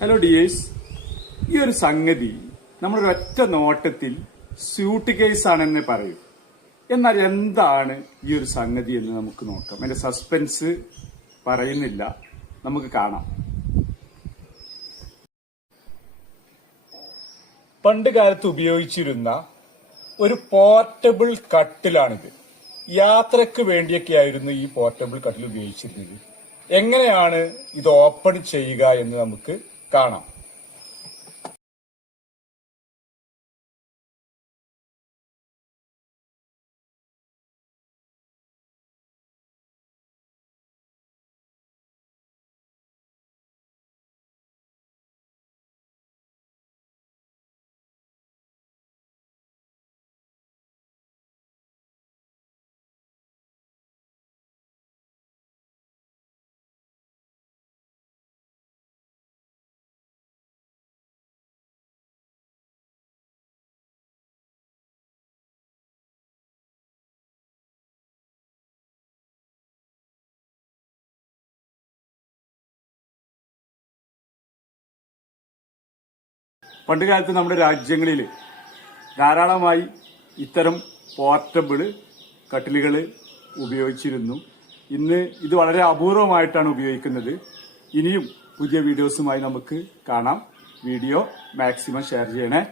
Hello dears, ഈ ഒരു സംഗതി നമ്മളൊരൊറ്റ നോട്ടത്തിൽ സ്യൂട്ട് കേസ് ആണെന്ന് പറയും. എന്നാൽ എന്താണ് ഈ ഒരു സംഗതി എന്ന് നമുക്ക് നോക്കാം. അതിന്റെ സസ്പെൻസ് പറയുന്നില്ല, നമുക്ക് കാണാം. പണ്ട് കാലത്ത് ഉപയോഗിച്ചിരുന്ന ഒരു പോർട്ടബിൾ കട്ടിലാണിത്. യാത്രക്ക് വേണ്ടിയൊക്കെയായിരുന്നു ഈ പോർട്ടബിൾ കട്ടിൽ ഉപയോഗിച്ചിരുന്നത്. എങ്ങനെയാണ് ഇത് ഓപ്പൺ ചെയ്യുക എന്ന് നമുക്ക് കാണാം. പണ്ടുകാലത്ത് നമ്മുടെ രാജ്യങ്ങളിൽ ധാരാളമായി ഇത്തരം പോർട്ടബിൾ കട്ടിലുകൾ ഉപയോഗിച്ചിരുന്നു. ഇന്ന് ഇത് വളരെ അപൂർവമായിട്ടാണ് ഉപയോഗിക്കുന്നത്. ഇനിയും പുതിയ വീഡിയോസുമായി നമുക്ക് കാണാം. വീഡിയോ മാക്സിമം ഷെയർ ചെയ്യണേ.